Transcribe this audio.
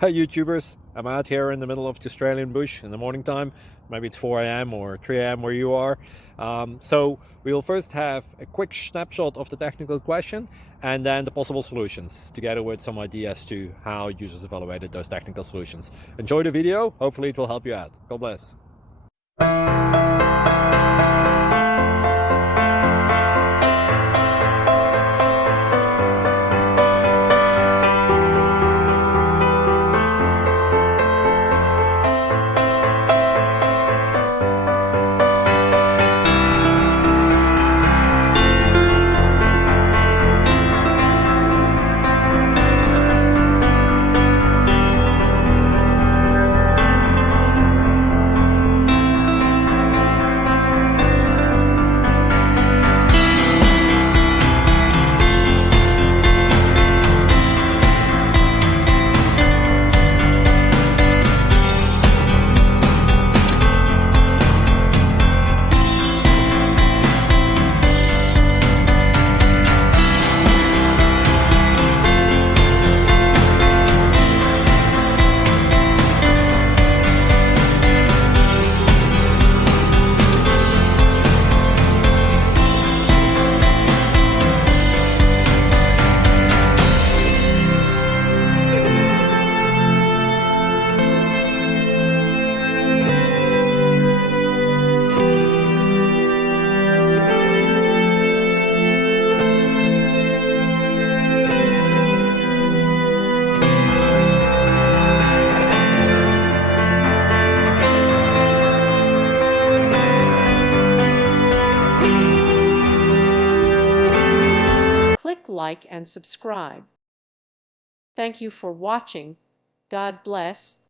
Hey YouTubers, I'm out here in the middle of the Australian bush in the morning time. Maybe it's 4 a.m. or 3 a.m. where you are. So we will first have a quick snapshot of the technical question and then the possible solutions, together with some ideas to how users evaluated those technical solutions. Enjoy the video, hopefully it will help you out. God bless. Click like and subscribe. Thank you for watching. God bless.